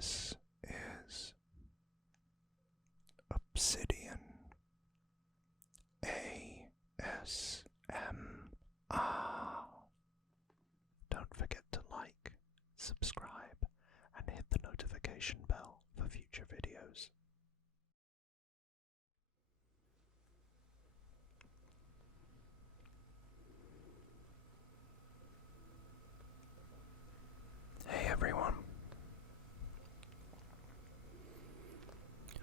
This is Obsidian ASMR. Don't forget to like, subscribe, and hit the notification bell for future videos. Hey everyone.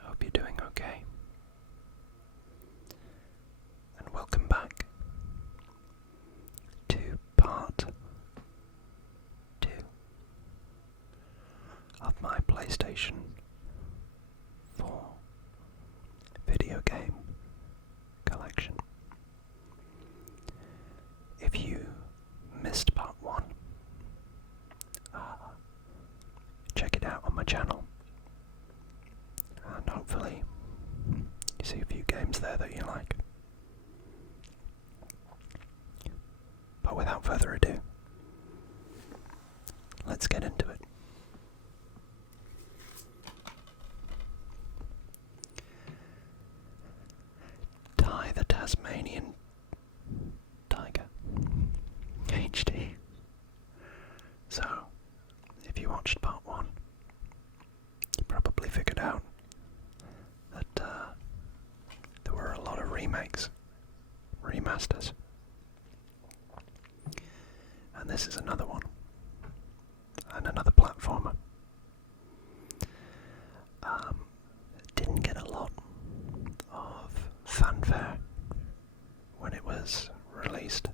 Hope you're doing okay. And welcome back to part 2 of my PlayStation 4 video game collection. If you missed part 1, check it out on my channel, and hopefully you see a few games there that you like. But without further ado, let's get into it. Ty the Tasmanian Tiger HD. So, if you watched part 1, you probably figured out that there were a lot of remakes, remasters, and this is another one, and another platformer. Didn't get a lot of fanfare when it was released.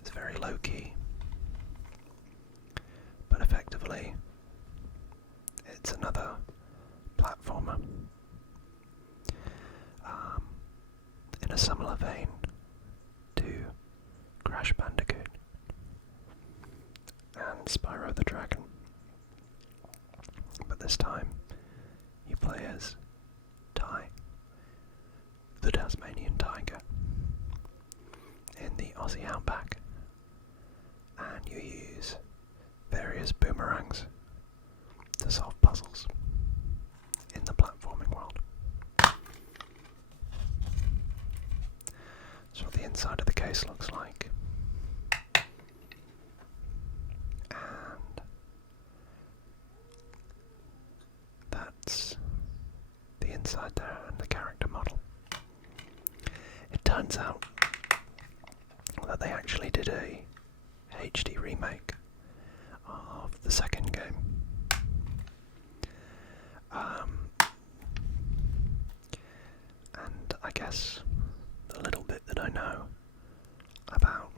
It's very low-key, but effectively it's another platformer in a similar vein to Crash Bandicoot and Spyro the Dragon, but this time you play as Ty the Tasmanian Tiger in the Aussie outback, and you use various boomerangs to solve puzzles in the platforming world. That's what the inside of the case looks like. And that's the inside there and the character model. It turns out that they actually did a HD remake of the second game. And I guess the little bit that I know about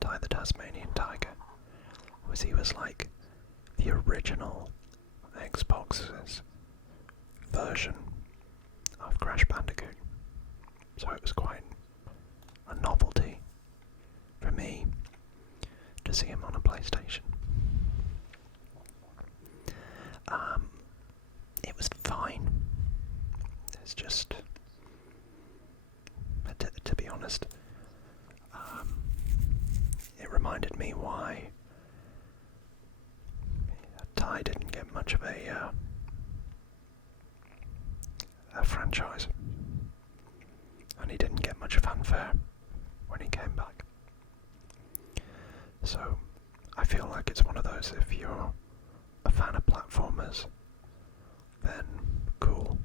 Ty the Tasmanian Tiger was he was like the original Xbox's version of Crash Bandicoot. So it was quite a novelty for me to see him on a PlayStation. It was fine. It's just, to be honest, it reminded me why Ty didn't get much of a franchise, and he didn't get much fanfare when he came back. So I feel like it's one of those, if you're a fan of platformers, then cool,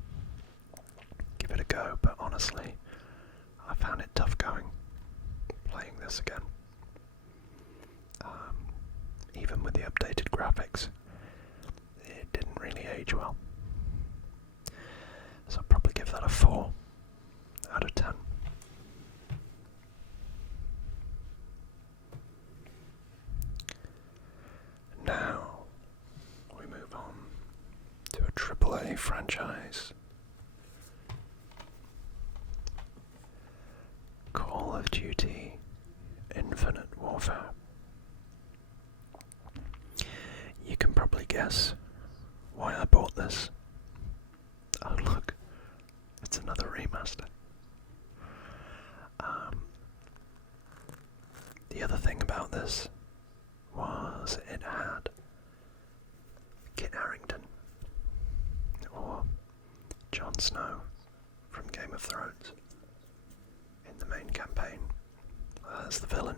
give it a go, but honestly, I found it tough going playing this again. Even with the updated graphics, it didn't really age well. So I'll probably give that a 4 out of 10. Now we move on to a AAA franchise. Call of Duty Infinite Warfare. You can probably guess why I bought this. Oh look, it's another remaster. The other thing about this was it had Kit Harington main campaign as the villain.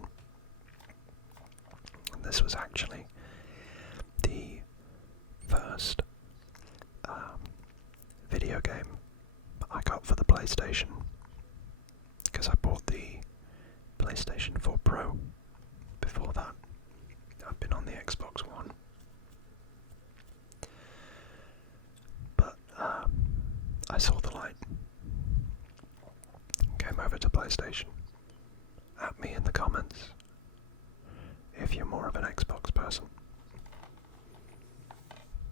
And this was actually the first video game I got for the PlayStation, because I bought the PlayStation 4 Pro. Before that, I've been on the Xbox One. But I saw the light. Came over to PlayStation. At me in the comments if you're more of an Xbox person.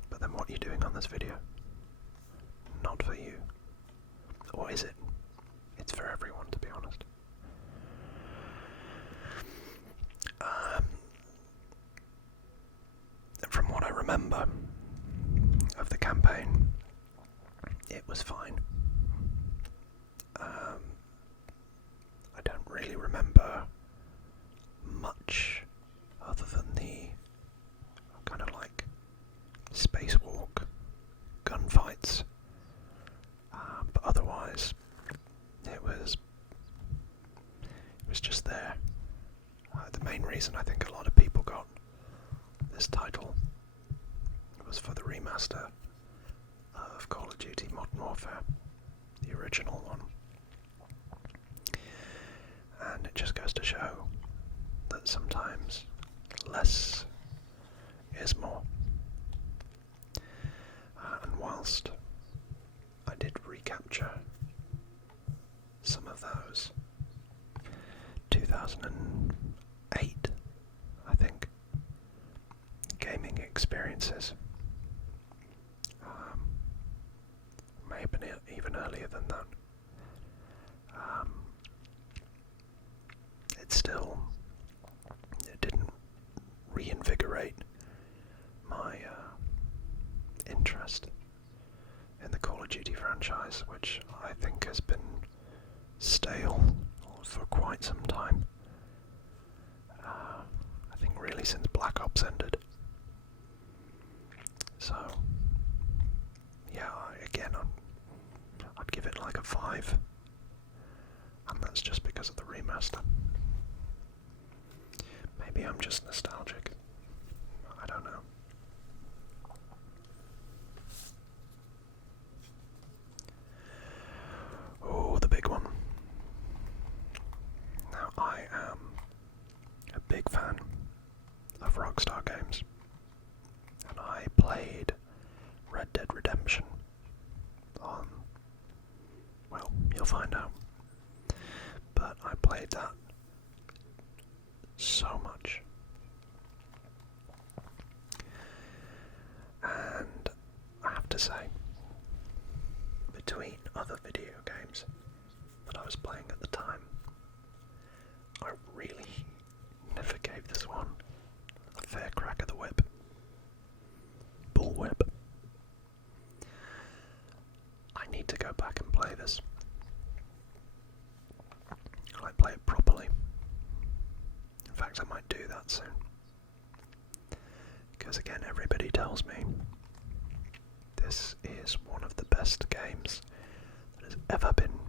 But then what are you doing on this video? Not for you. Or is it? It's for everyone, to be honest. From what I remember of the campaign, it was fine. I don't really remember much other than the kind of like spacewalk gunfights, but otherwise it was just there. The main reason I think a lot of people got this title was for the remaster of Call of Duty Modern Warfare, the original one. And it just goes to show that sometimes less is more. And whilst I did recapture some of those 2008, I think, gaming experiences, maybe even earlier than that, it didn't reinvigorate my interest in the Call of Duty franchise, which I think has been stale for quite some time. I think really since Black Ops ended. So, yeah, I'd give it like a 5. And that's just because of the remaster. Maybe I'm just nostalgic. I don't know. Oh, the big one. Now, I am a big fan of Rockstar games. And I played Red Dead Redemption on... well, you'll find out. But I played that so much. And I have to say, between other video games that I was playing at the time, I really never gave this one a fair crack of the whip. Bullwhip. I need to go back and play this. I play it properly. In fact, I might do that soon. Because again, everybody tells me this is one of the best games that has ever been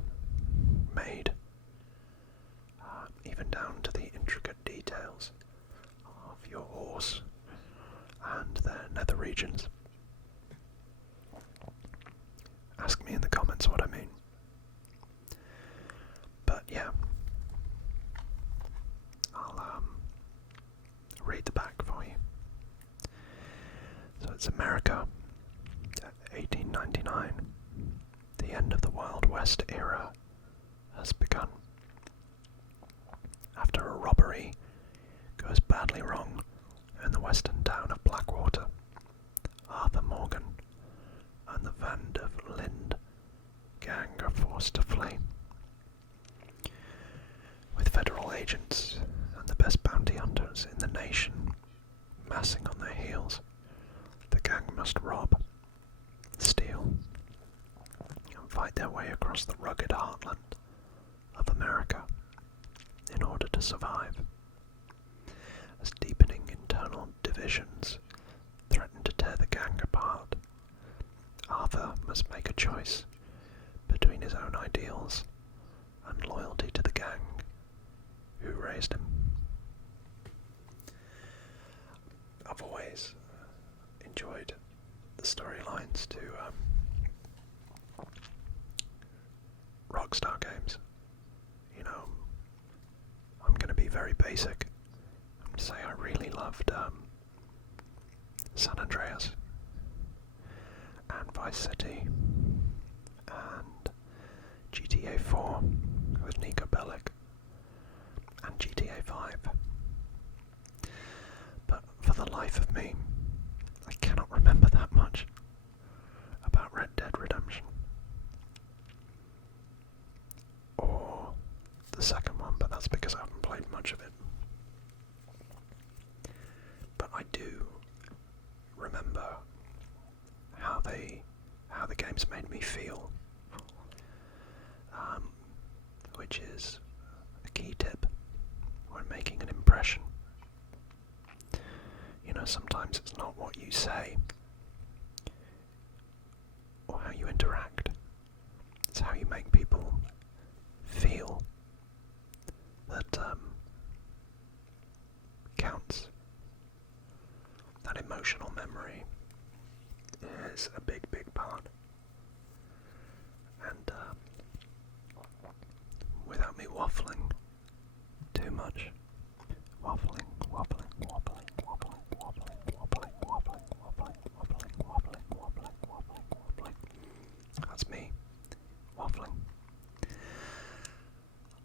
made. Even down to the intricate details of your horse and their nether regions. Ask me in the comments what I mean. But yeah, I'll read the back for you. So it's America, 1899. The end of the Wild West era has begun. After a robbery goes badly wrong in the western town of Blackwater, Arthur Morgan and the Van der Linde gang are forced to flee. With federal agents and the best bounty hunters in the nation massing on their heels, the gang must rob, steal, and fight their way across the rugged heartland of America in order to survive, as deepening internal divisions threaten to tear the gang apart. Arthur must make a choice between his own ideals and loyalty to the gang always enjoyed the storylines to Rockstar games. You know, I'm going to be very basic and say I really loved San Andreas and Vice City and GTA 4 with Nico Bellic and GTA 5. But for the life of me, I cannot remember that much about Red Dead Redemption. Or the second one, but that's because I haven't played much of it. But I do remember how the games made me feel, which is a key tip when making an impression. You know, sometimes it's not what you say or how you interact, it's how you make people feel that counts. That emotional memory is a big, big part. And without me waffling too much, waffling, that's me, waffling.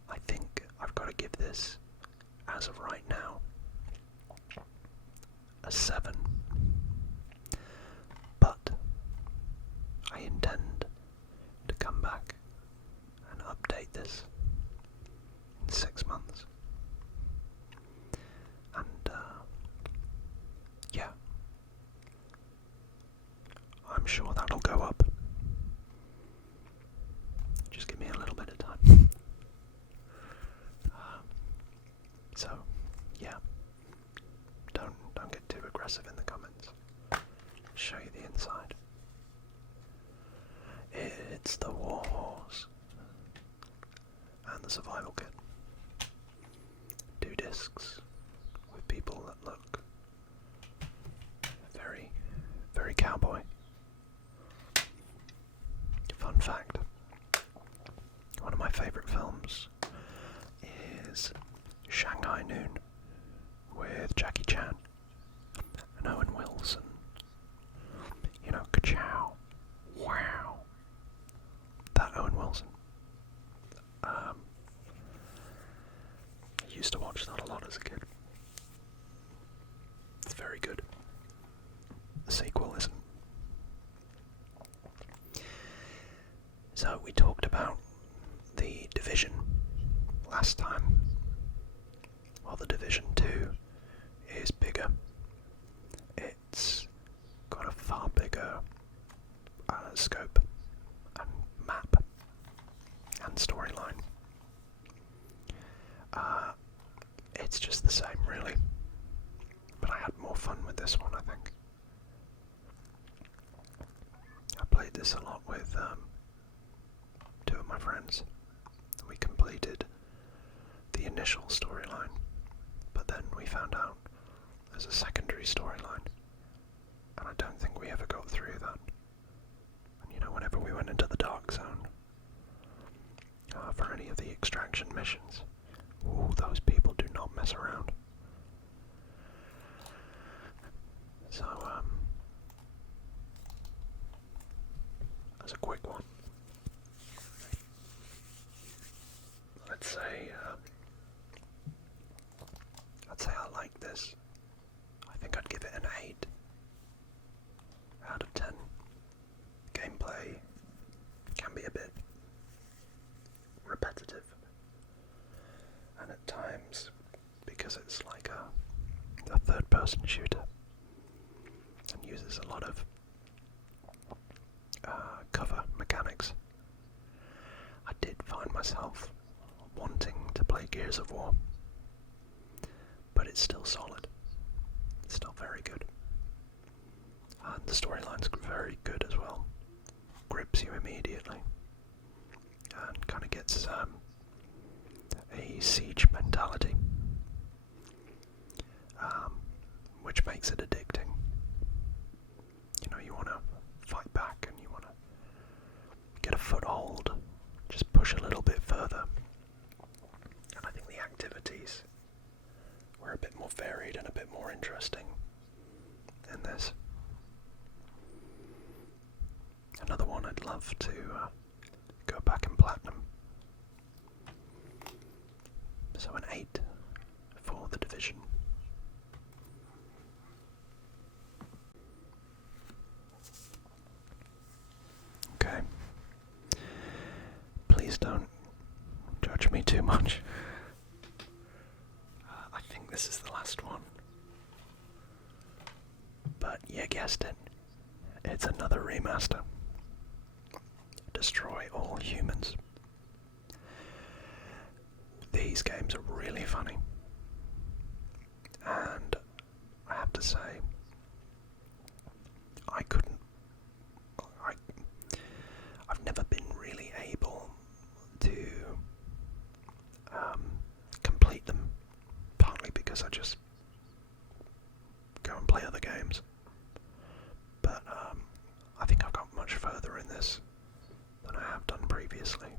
I think I've got to give this, as of right now, a 7. But I intend to come back and update this in 6 months. And yeah, I'm sure that'll go up. Just give me a little bit of time. So, yeah, don't get too aggressive in the comments. Show you the inside. It's the Warhorse and the Survival Kit. 2 discs with people that look very, very cowboy. Fun fact, one of my favourite films is Shanghai Noon with Jackie Chan and Owen Wilson. You know, ka-chow, wow. That Owen Wilson. I used to watch that a lot as a kid. It's very good. The sequel isn't. So we talked about the Division last time. Well, the Division 2 is bigger. It's got a far bigger scope and map and storyline. It's just the same, really. But I had more fun with this one, I think. I played this a lot with 2 of my friends. We completed the initial storyline, but then we found out there's a secondary storyline, and I don't think we ever got through that. And you know, whenever we went into the Dark Zone for any of the extraction missions, ooh, those people do not mess around. So, as a quick one, let's say I like this. I think I'd give it an 8 out of 10. Gameplay can be a bit repetitive, and at times, because it's like a third-person shooter and uses a lot of cover mechanics, I did find myself wanting to play Gears of War, but it's still solid. It's still very good. And the storyline's very good as well. Grips you immediately. And kind of gets a siege mentality, which makes it addicting. interesting in this. Another one I'd love to go back and platinum. So an 8 for The Division. Okay. Please don't judge me too much. I think this is the last one. But you guessed it. It's another remaster. Destroy All Humans. These games are really funny. And I have to say, I've never been really able to complete them, partly because I just go and play other games. But I think I've got much further in this than I have done previously.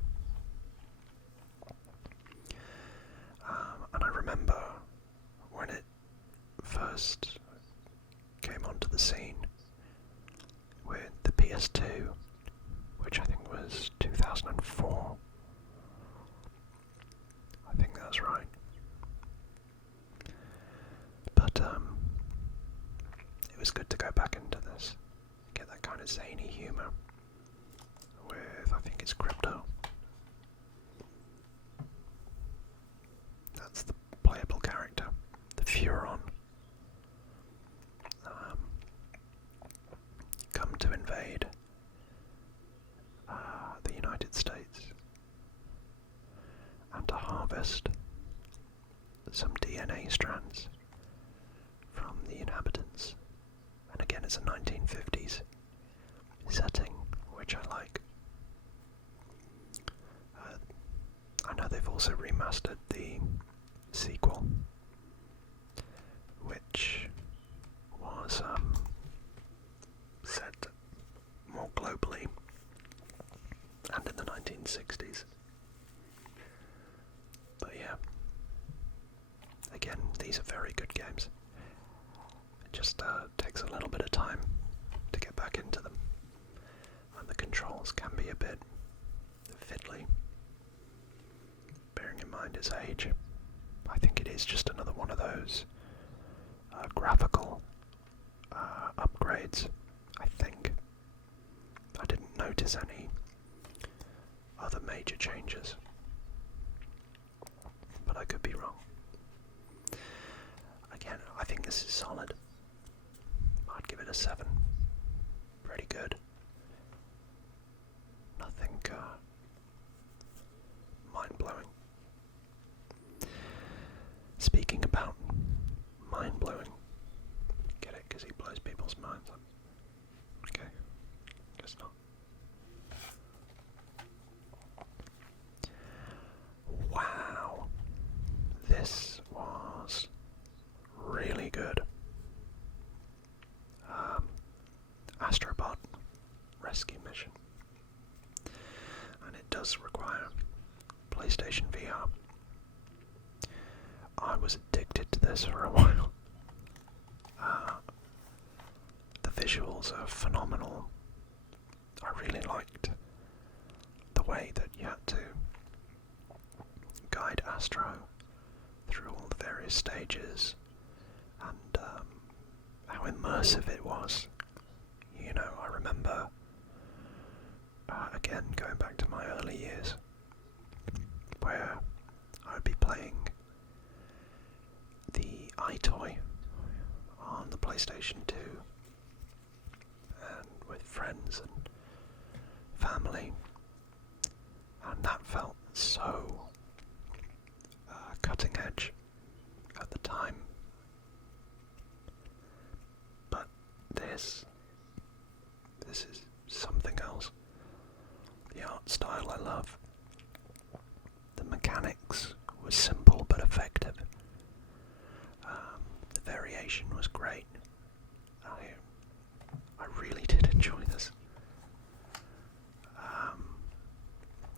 And I remember when it first came onto the scene with the PS2, which I think was 2004. I think that's right. But it was good to go back into this, get that kind of zany humour with, I think it's Crypto. That's the playable character, the Furon. Come to invade the United States and to harvest some DNA strands from the inhabitants. And again, it's a 1950s setting, which I like. I know they've also remastered the sequel, which was set more globally and in the 1960s. But yeah, again, these are very good games. It just takes a little bit of time to get back into them, and the controls can be a bit fiddly, bearing in mind his age. I think it is just another one of those graphical upgrades, I think. I didn't notice any other major changes, but I could be wrong. Again, I think this is solid. I'd give it a 7. Pretty good. Nothing mind-blowing. Speaking about mind-blowing, get it? Because he blows people's minds up. Okay, guess not. Wow, this was really good. Astrobot rescue mission, and it does require PlayStation VR. I was addicted to this for a while. The visuals are phenomenal. I really liked the way that you had to guide Astro through all the various stages, and how immersive it was. You know, I remember, again, going back to my early years, where I would be playing the iToy on the PlayStation 2, and with friends and family, and that felt so cutting edge at the time. But this is something else. The art style I love. The mechanics was simple but effective. The variation was great. I really did enjoy this.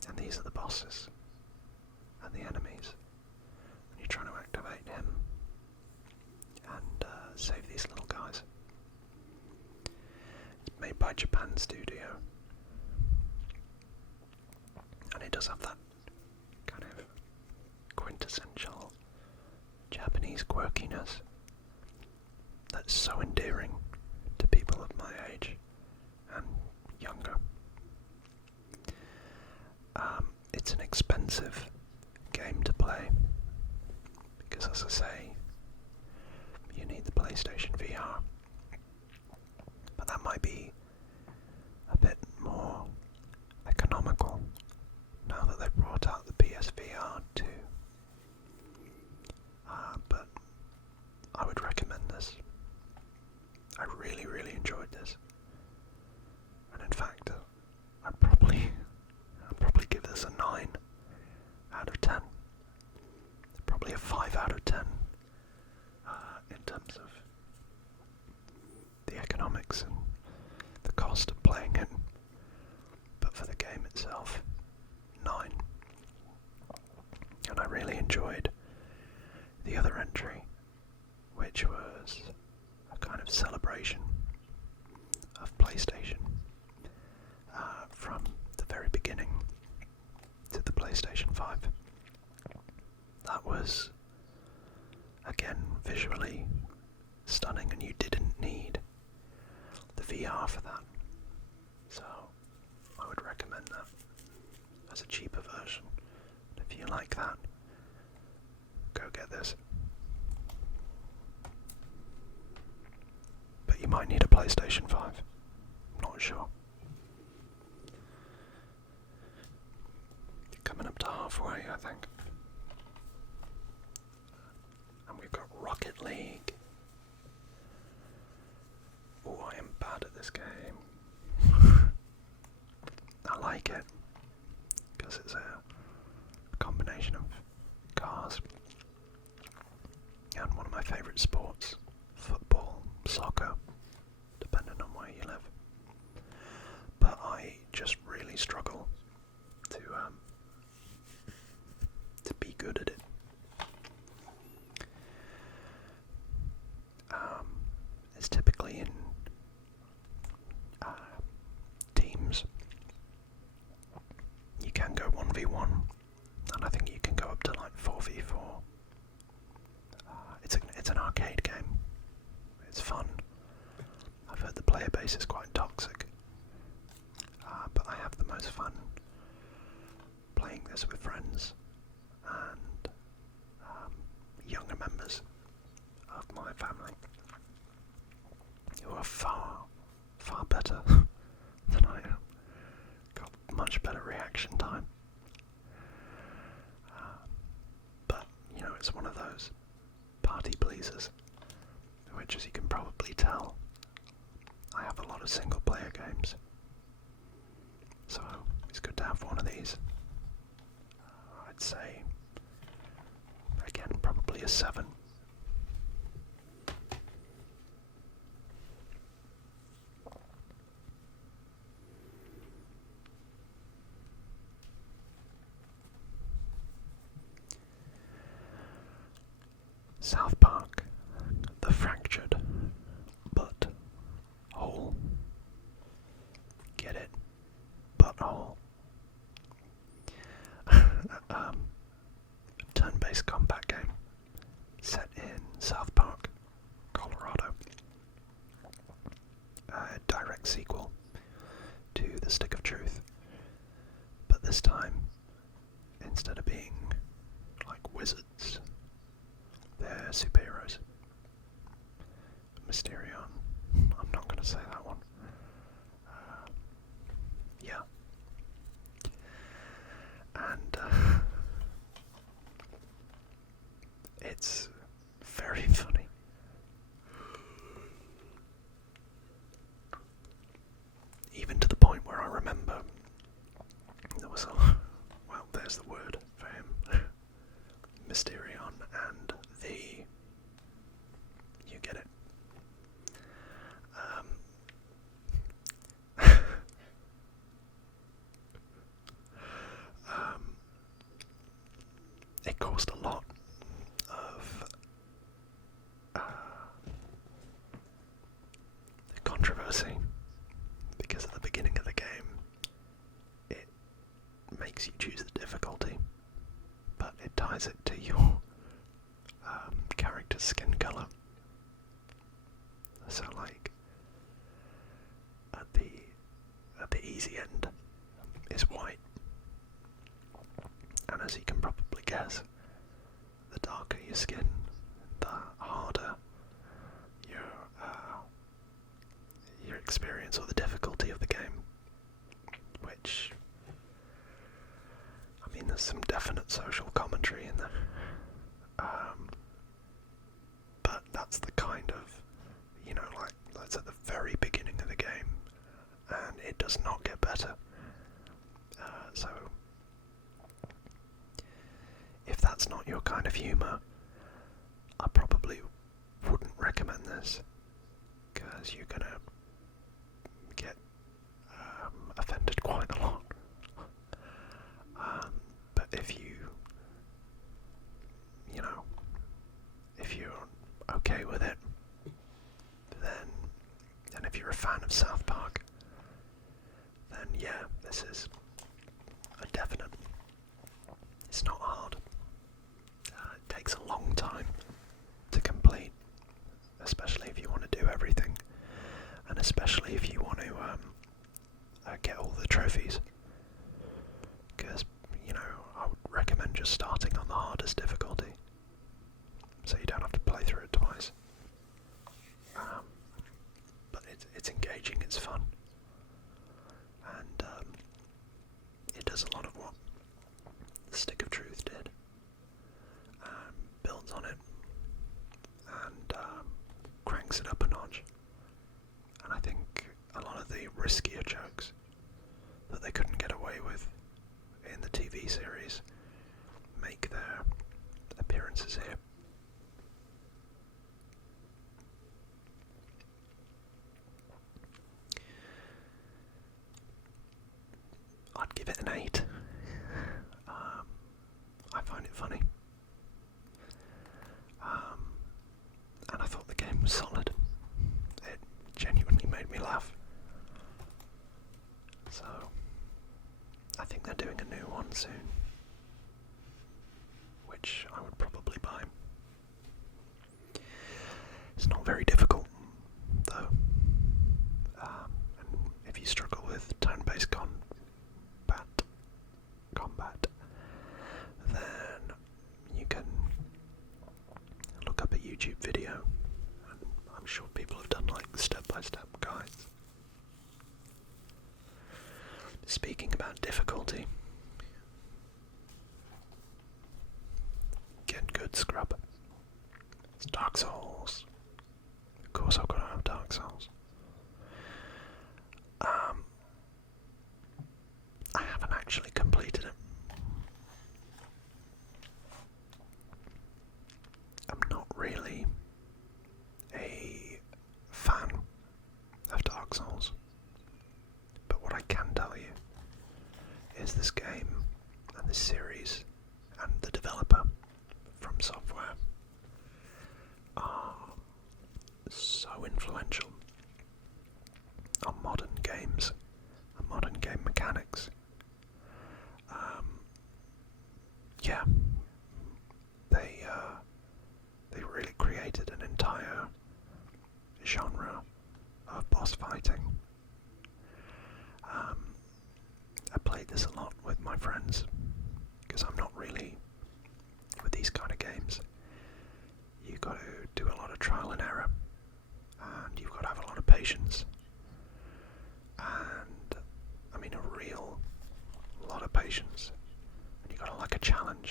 And these are the bosses and the enemies. And you're trying to activate him and Japan studio, and it does have that kind of quintessential Japanese quirkiness that's so endearing to people of my age and younger. It's an expensive game to play because, as I say, you need the PlayStation VR, but that might be a bit more economical now that they've brought out the PSVR 2. But I would recommend this. I really, really enjoyed this, and in fact, I'd probably give this a 9 out of 10. Probably a 5 out of 10 in terms of the economics and the cost of playing it. But for the game itself, 9. And I really enjoyed the other entry, which was a kind of celebration of PlayStation from the very beginning to the PlayStation 5. That was, again, visually stunning, and you didn't need the VR for that. So I would recommend that as a cheaper version. If you like that, go get this. But you might need a PlayStation 5. I'm not sure. You're coming up to halfway, I think. And we've got Rocket League. Oh, I am bad at this game. I like it because it's a combination of cars and one of my favourite sports, football, soccer, depending on where you live. But I just really struggle to be good at it. It's typically in teams. You can go 1v1, and I think you can go up to like 4v4. It's an arcade game. It's fun. I've heard the player base is quite toxic, but I have the most fun playing this with friends and younger members of my family who are far, far better than I am. Got much better reaction time. But, you know, it's one of those party pleasers, which, as you can probably tell, I have a lot of single player games. So it's good to have one of these. I'd say, again, probably a 7. South Park, The Fractured Butt Hole. Get it? Butthole. Turn-based combat game set in South Park, Colorado. A direct sequel to The Stick of Truth, but this time, instead of being like wizards, they're superheroes. Mysterion. I'm not going to say that one. Yeah. And it's very funny. So like at the easy end is white, and as you can probably guess, the darker your skin, the harder your experience or the difficulty of the game. Which, I mean, there's some definite social commentary in there, but that's the kind of, like that's at the very beginning of the game, and it does not get better. So if that's not your kind of humour, I probably wouldn't recommend this, because you're gonna get offended quite a lot. But if if you're okay with it, then, and if you're a fan of South Park, then yeah, this is a definite. It's not hard. It takes a long time to complete, especially if you want to do everything, and especially if you want to get all the trophies. Because, I would recommend just starting on the hardest difficulty, so you don't have to play through it twice. But it's engaging, it's fun, and it does a lot of what the Stick of Truth did. Builds on it, and cranks it up a notch. And I think a lot of the riskier jokes that they couldn't get away with in the TV series make their appearances here. I'd give it an 8. I find it funny. And I thought the game was solid. It genuinely made me laugh. So, I think they're doing a new one soon, which I would probably buy. It's not very difficult, though. And if you struggle with turn-based combat, then you can look up a YouTube video, and I'm sure people have done like step-by-step guides. Speaking about difficulty, get good, scrub. It's Dark Souls. Of course I've got to have Dark Souls. I haven't actually completed it. I'm not really a fan of Dark Souls, but what I can tell you is this game and this series and the developer From Software are so influential on modern games and modern game mechanics. Yeah, they really created an entire genre of boss fighting. I played this a lot with my friends, because I'm not really, with these kind of games, you've got to do a lot of trial and error, and you've got to have a lot of patience, and I mean a real lot of patience, and you've got to like a challenge.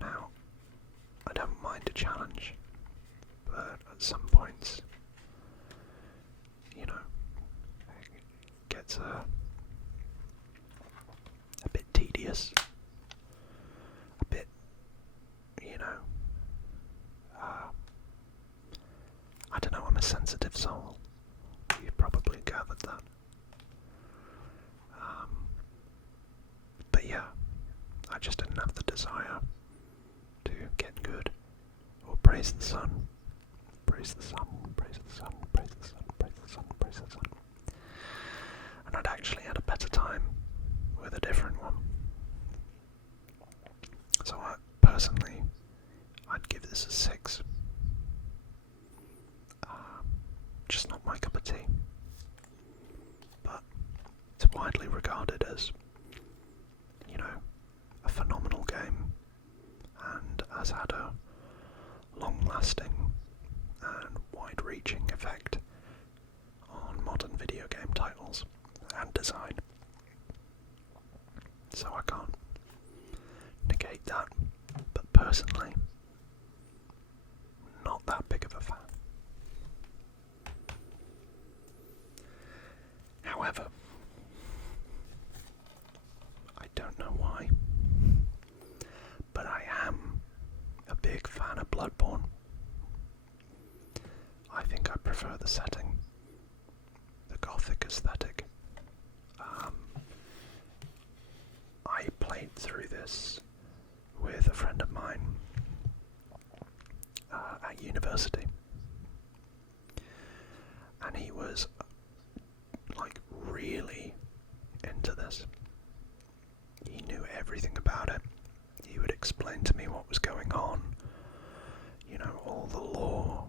Now, I don't mind a challenge, but at some points, it gets a bit tedious, a bit, I don't know, I'm a sensitive soul. You've probably gathered that. But yeah, I just didn't have the desire to get good, or praise the sun, praise the sun, praise the sun, praise the sun, praise the sun, praise the sun. And I'd actually had a better time with a different one. So personally, I'd give this a 6. overreaching effect on modern video game titles and design. So I can't negate that, but personally, not that big of a fan. However, I don't know why, but I am a big fan of Bloodborne. I think I prefer the setting, the gothic aesthetic. I played through this with a friend of mine at university, and he was like really into this. He knew everything about it. He would explain to me what was going on, you know, all the lore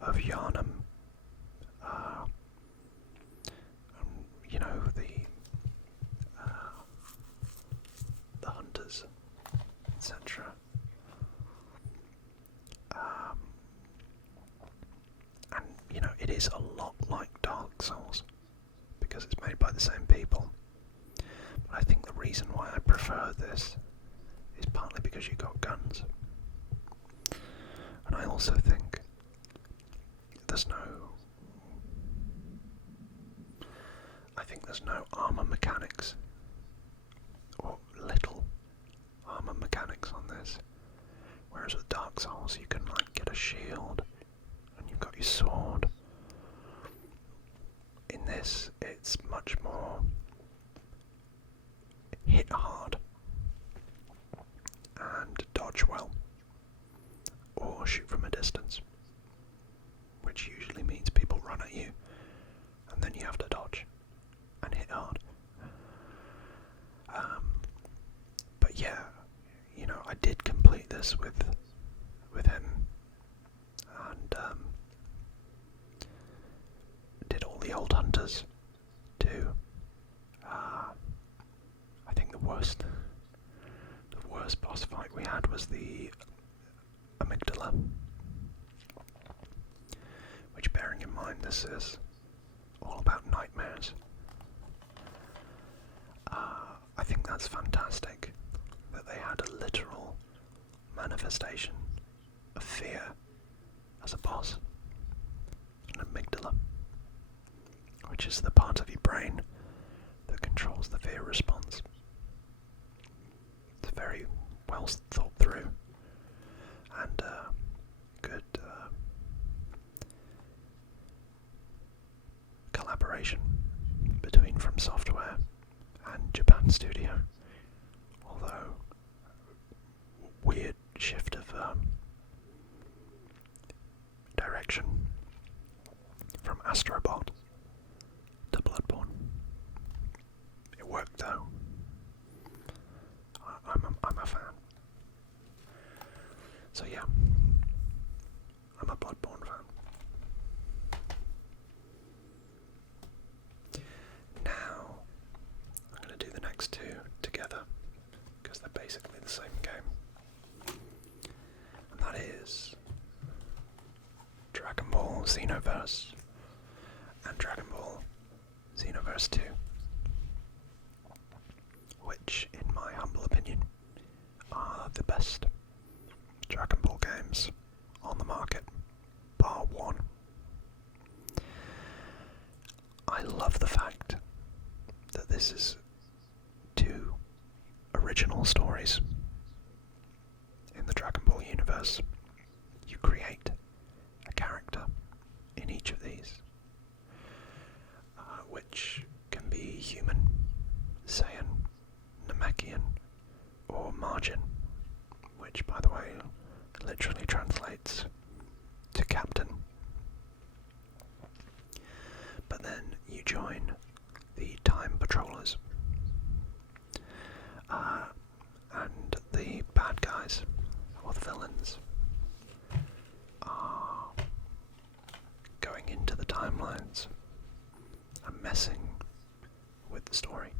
of Yharnam, you know, the hunters, etc. And, you know, it is a lot like Dark Souls, because it's made by the same people. But I think the reason why I prefer this is partly because you got guns. And I also think there's no armor mechanics, or little armor mechanics on this. Whereas with Dark Souls you can like get a shield and you've got your sword. In this it's much more hit hard and dodge well, or shoot from a distance, which usually means people run at you and then you have to dodge and hit hard. But yeah, you know, I did complete this with him, and did all the old hunters too. I think the worst boss fight we had was the amygdala, which, bearing in mind this is all about nightmares, I think that's fantastic that they had a literal manifestation of fear as a boss, an amygdala, which is the part of your brain that controls the fear response. It's very well thought through and good collaboration between From Software and Japan Studio, although weird shift of direction from Astro to Bloodborne. It worked though. I'm a fan. So yeah, I'm a Bloodborne fan. Now, I'm going to do the next two together, because they're basically the same game. And that is Dragon Ball Xenoverse and Dragon Ball Xenoverse 2. Which, in my humble opinion, are the best Dragon Ball games on the market, bar one. I love the fact that this is two original stories in the Dragon Ball universe. You create a character in each of these, which can be human, Saiyan, Namekian, or Margin, which, by the way, literally translates to captain. But then you join the Time Patrollers, and the bad guys, or the villains, are going into the timelines and messing with the story,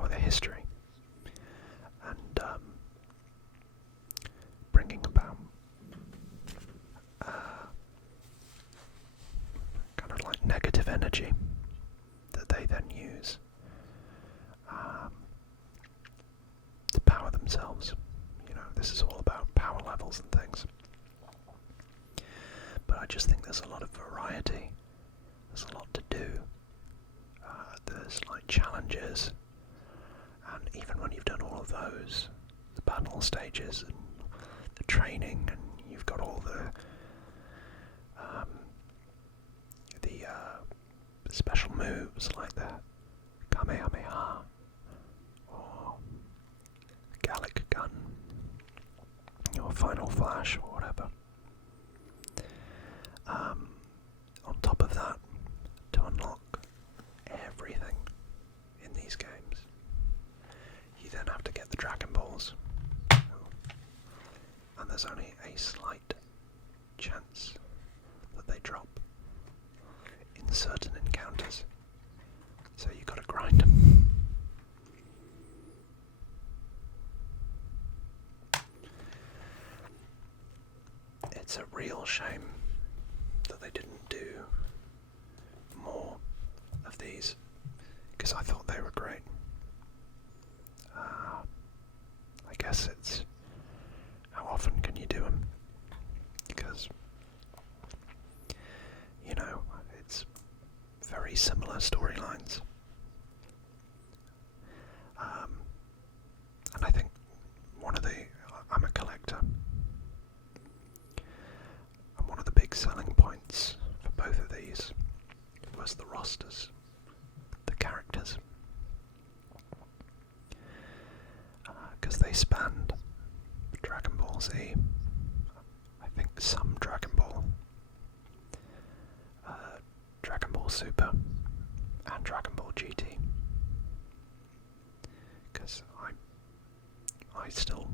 or the history, and bringing about there's a lot of variety. There's a lot to do. There's like challenges, and even when you've done all of those, the battle stages and the training, and you've got all the special moves like the Kamehameha or Gallic Gun or Final Flash or whatever. On top of that, to unlock everything in these games, you then have to get the Dragon Balls. And there's only a slight chance that they drop in certain encounters, so you gotta grind them. It's a real shame that they didn't do more of these, because I thought they were great. I guess it's how often can you do them, because it's very similar storylines. And I think I'm a collector, and one of the big selling points for both of these was the rosters, the characters, because they spanned Dragon Ball Z, I think some Dragon Ball, Dragon Ball Super, and Dragon Ball GT, because I still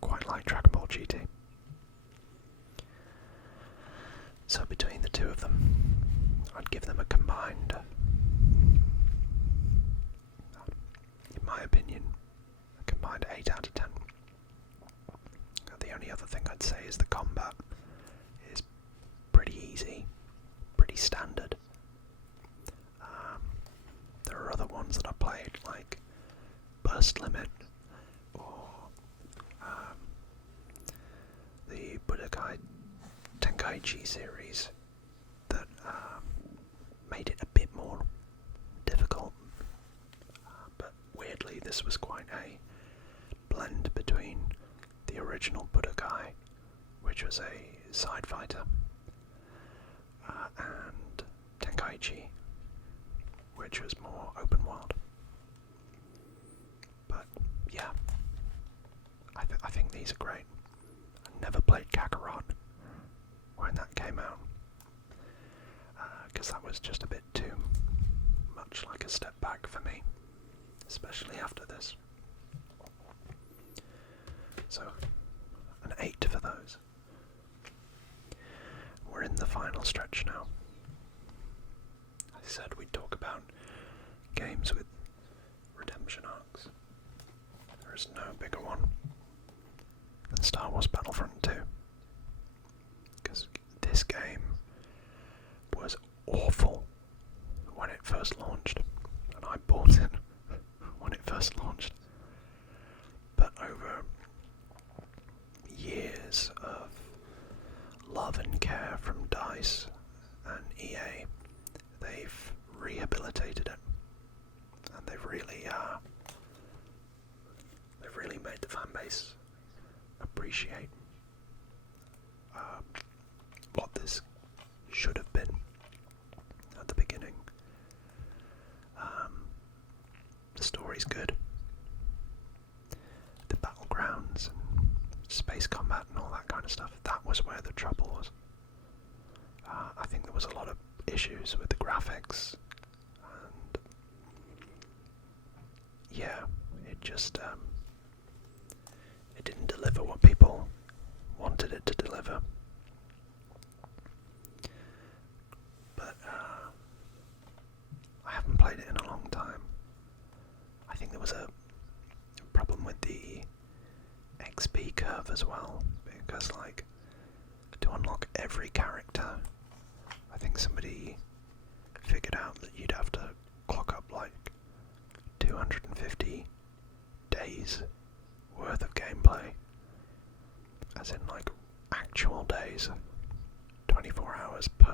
quite like Dragon Ball GT. So between the two of them, I'd give them a combined, in my opinion, a combined 8 out of 10. The only other thing I'd say is the combat is pretty easy, pretty standard. There are other ones that I played, like Burst Limit, or the Budokai Tenkaichi series, that made it a bit more difficult. But weirdly, this was quite a blend between the original Budokai, which was a side fighter, and Tenkaichi, which was more open world. But yeah, I think these are great. I never played Kakarot when that came out, because that was just a bit too much like a step back for me, especially after this. So, an 8 for those. We're in the final stretch now. I said we'd talk about games with redemption arcs. There is no bigger one than Star Wars Battlefront 2. Because this game was awful when it first launched, and I bought it when it first launched. But over years of love and care from DICE and EA, they've rehabilitated it, and they've really made the fan base appreciate what this should have been at the beginning. The story's good. The battlegrounds and space combat and all that kind of stuff, that was where the trouble was. I think there was a lot of issues with the graphics, and yeah, it just it didn't deliver what people wanted it to deliver. But I haven't played it in a long time. I think there was a problem with the XP curve as well, because like, to unlock every character, I think somebody figured out that you'd have to clock up like 250 days worth of gameplay, as in like actual days, 24 hours per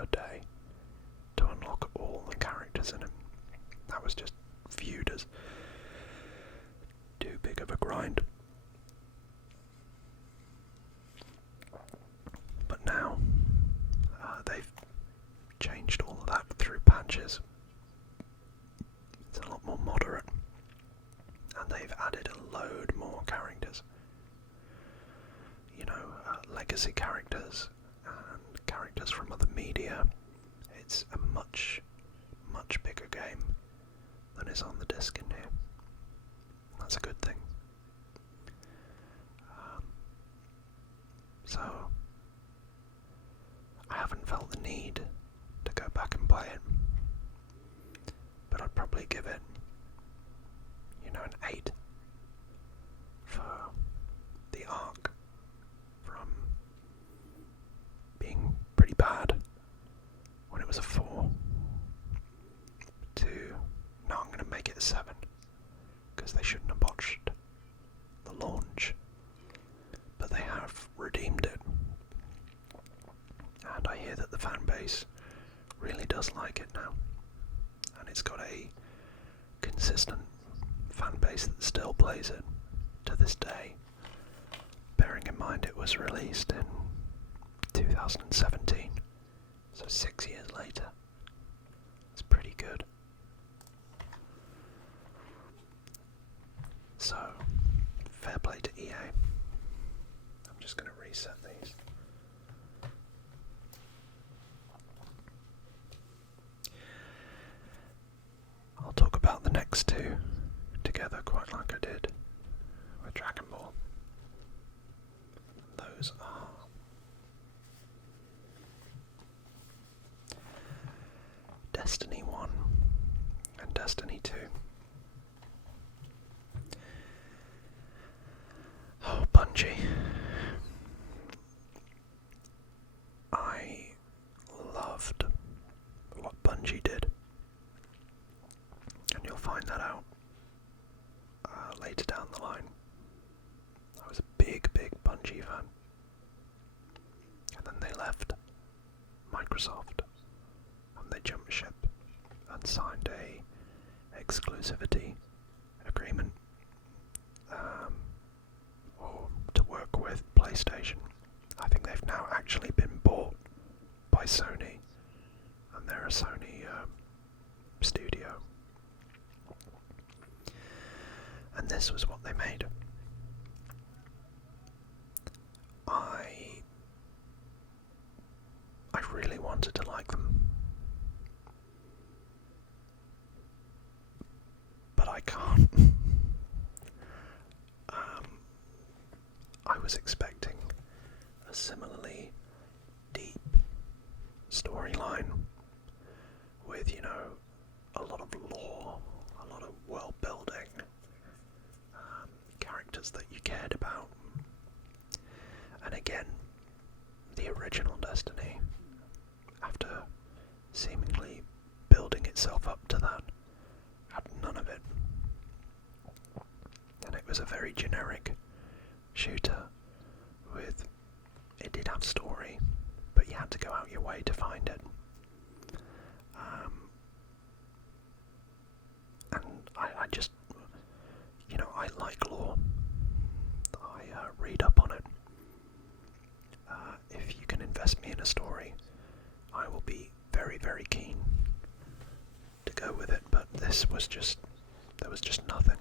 just like it now. And it's got a consistent fan base that still plays it to this day. Bearing in mind it was released in 2017, so 6 years later. It's pretty good. So, fair play to EA. I'm just going to reset these. I'll talk about the next two together quite like I did with Dragon Ball. Those are Destiny 1 and Destiny 2. Oh, Bungie. I loved what Bungie did. And you'll find that out later down the line. I was a big Bungie fan. And then they left Microsoft. And they jumped ship and signed a exclusivity agreement to work with PlayStation. I think they've now actually been bought by Sony, and they're a Sony studio. And this was what they made. I really wanted to like them, but I can't. I was expecting a similarly deep storyline with, a lot of lore, a lot of world building, characters that you cared about. And again, the original Destiny, after seemingly building itself up to that, had none of it. And it was a very generic shooter it did have story, but you had to go out your way to find it. And I just, I like lore. I read up on it. If you can invest me in a story, I will be very keen to go with it, but there was just nothing.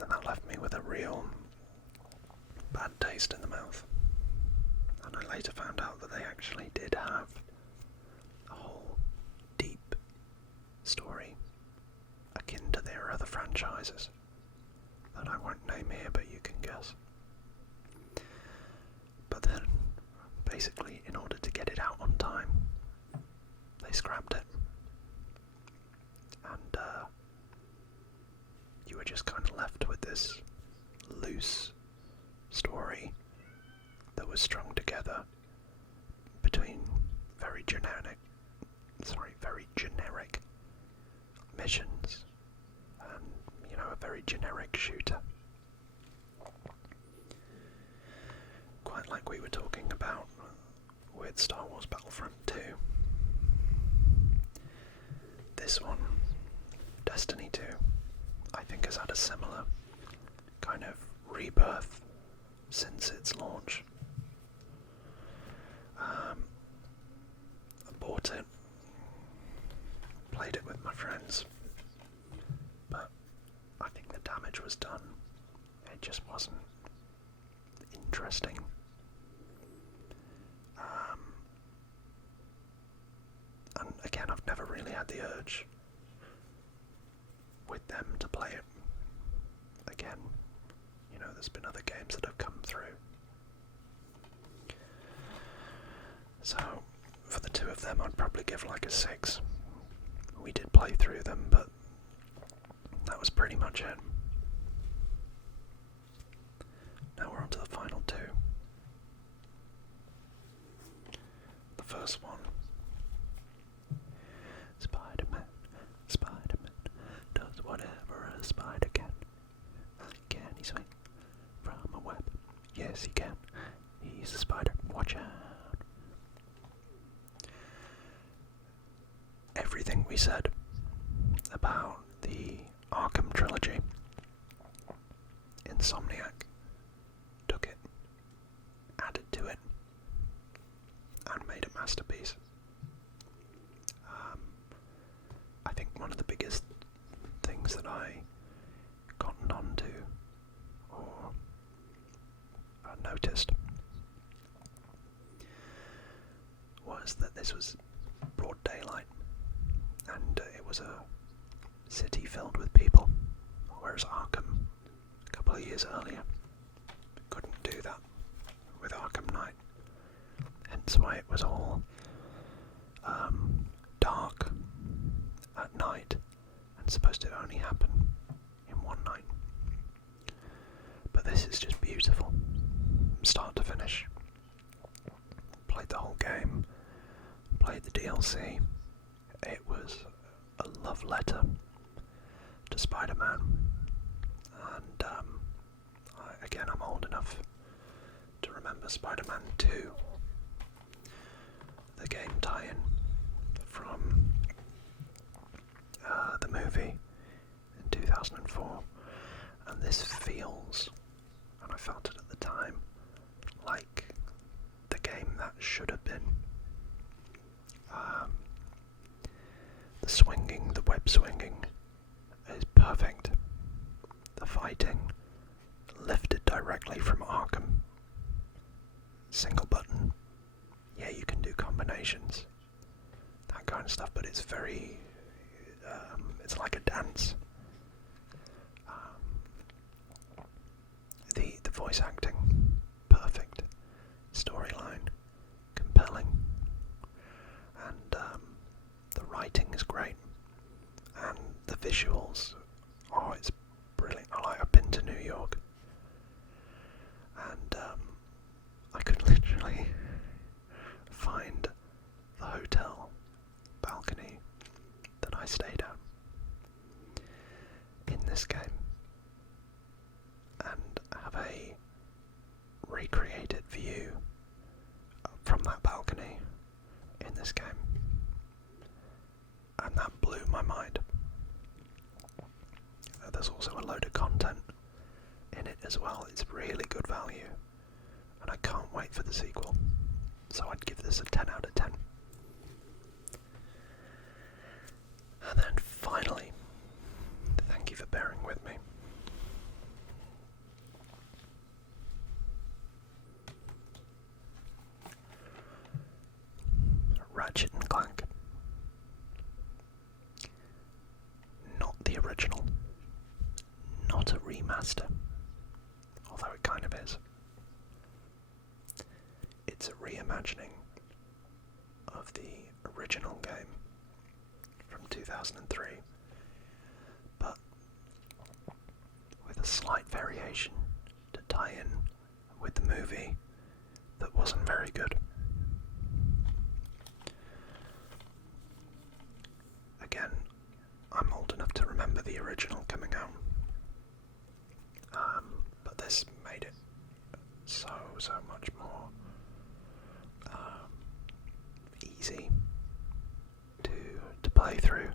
And that left me with a real bad taste in the mouth. And I later found out that they actually did have a whole deep story akin to their other franchises that I won't name here, but you can guess. But then, basically, in order to get it out on time, they scrapped it. And you were just kind of left with this loose story that was strung together between very generic missions and, a very generic shooter. Quite like we were talking about with Star Wars Battlefront 2. This one, Destiny 2, I think has had a similar kind of rebirth since its launch. I bought it, played it with my friends, but I think the damage was done. It just wasn't interesting. And again, I've never really had the urge with them to play it again. There's been other games that have come through. So, for the two of them, I'd probably give like a 6. We did play through them, but that was pretty much it. Now we're on to the final two. The first one. Spider-Man does whatever a spider can. Can he swing from a web? Yes, he can. He's a spider. Watch out. said about the Arkham trilogy. Insomniac took it, added to it, and made a masterpiece. I think one of the biggest things that I gotten onto or noticed was that this was broad daylight and it was a city filled with people, whereas Arkham, a couple of years earlier, couldn't do that with Arkham Knight. Hence why it was all dark at night and supposed to only happen in one night. But this is just beautiful, start to finish. Played the whole game, played the DLC. It was a love letter to Spider-Man, and again, I'm old enough to remember Spider-Man 2, the game tie-in from the movie in 2004, and this feels, and I felt it at the time, like the game that should have been. The swinging, the web swinging is perfect. The fighting, lifted directly from Arkham. Single button. Yeah, you can do combinations, that kind of stuff, but it's very, it's like a dance. The voice acting, perfect. Storyline, compelling. And the writing is great. And the visuals, oh, it's brilliant. I've been to New York, and I could literally find the hotel balcony that I stayed at in this game and have a recreated view from that balcony in this game, and that blew my mind. There's also a load of content in it as well. It's really good value, and I can't wait for the sequel, so I'd give this a 10 out of 10. And then finally, thank you for bearing with me, Ratchet and Clank. Not the original, not a remaster, although it kind of is. It's a reimagining of the original game from 2003, but with a slight variation to tie in with the movie that wasn't very good. Again, I'm old enough to remember the original coming out, but this made it so much more easy to play through,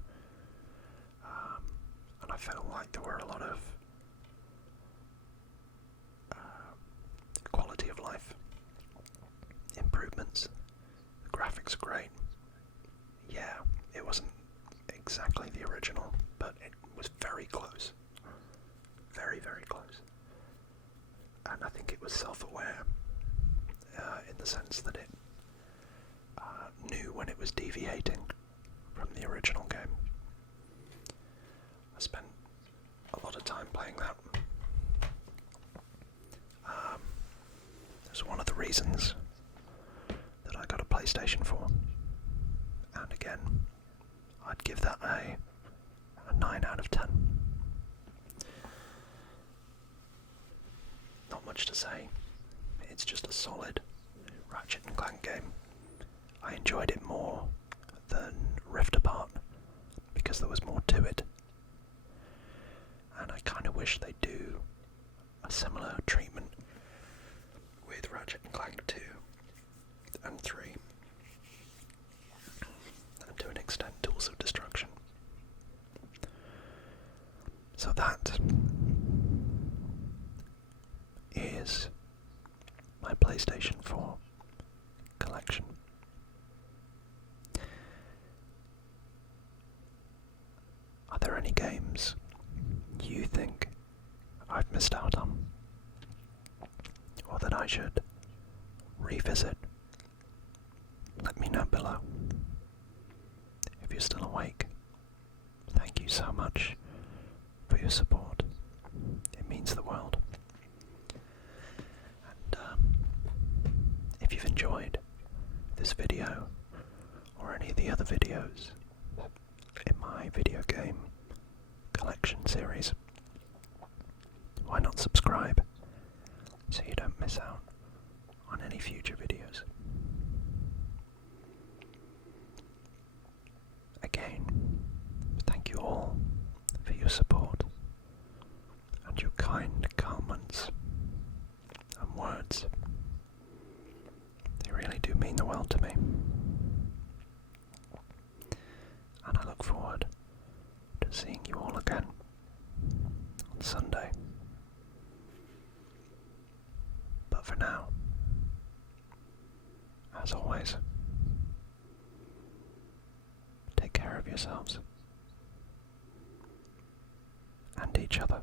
and I felt like there were a lot of quality of life improvements. The graphics are great. Yeah, it wasn't exactly the original, but it was very close. Very, very close. And I think it was self-aware in the sense that it knew when it was deviating from the original game. I spent a lot of time playing that. It's one of the reasons that I got a PlayStation 4. And again, I'd give that a 9 out of 10. Not much to say. It's just a solid Ratchet and Clank game. I enjoyed it more than Rift Apart because there was more to it. And I kind of wish they'd do a similar treatment with Ratchet and Clank 2 and 3. And to an extent, Tools of Destruction. I've missed out on, or that I should revisit, let me know below. If you're still awake, thank you so much for your support. It means the world. And if you've enjoyed this video or any of the other videos in my video game collection series, why not subscribe so you don't miss out on any future videos. Again, thank you all for your support and your kind comments and words. They really do mean the world to me. And I look forward to seeing you all again on Sunday. But for now, as always, take care of yourselves and each other.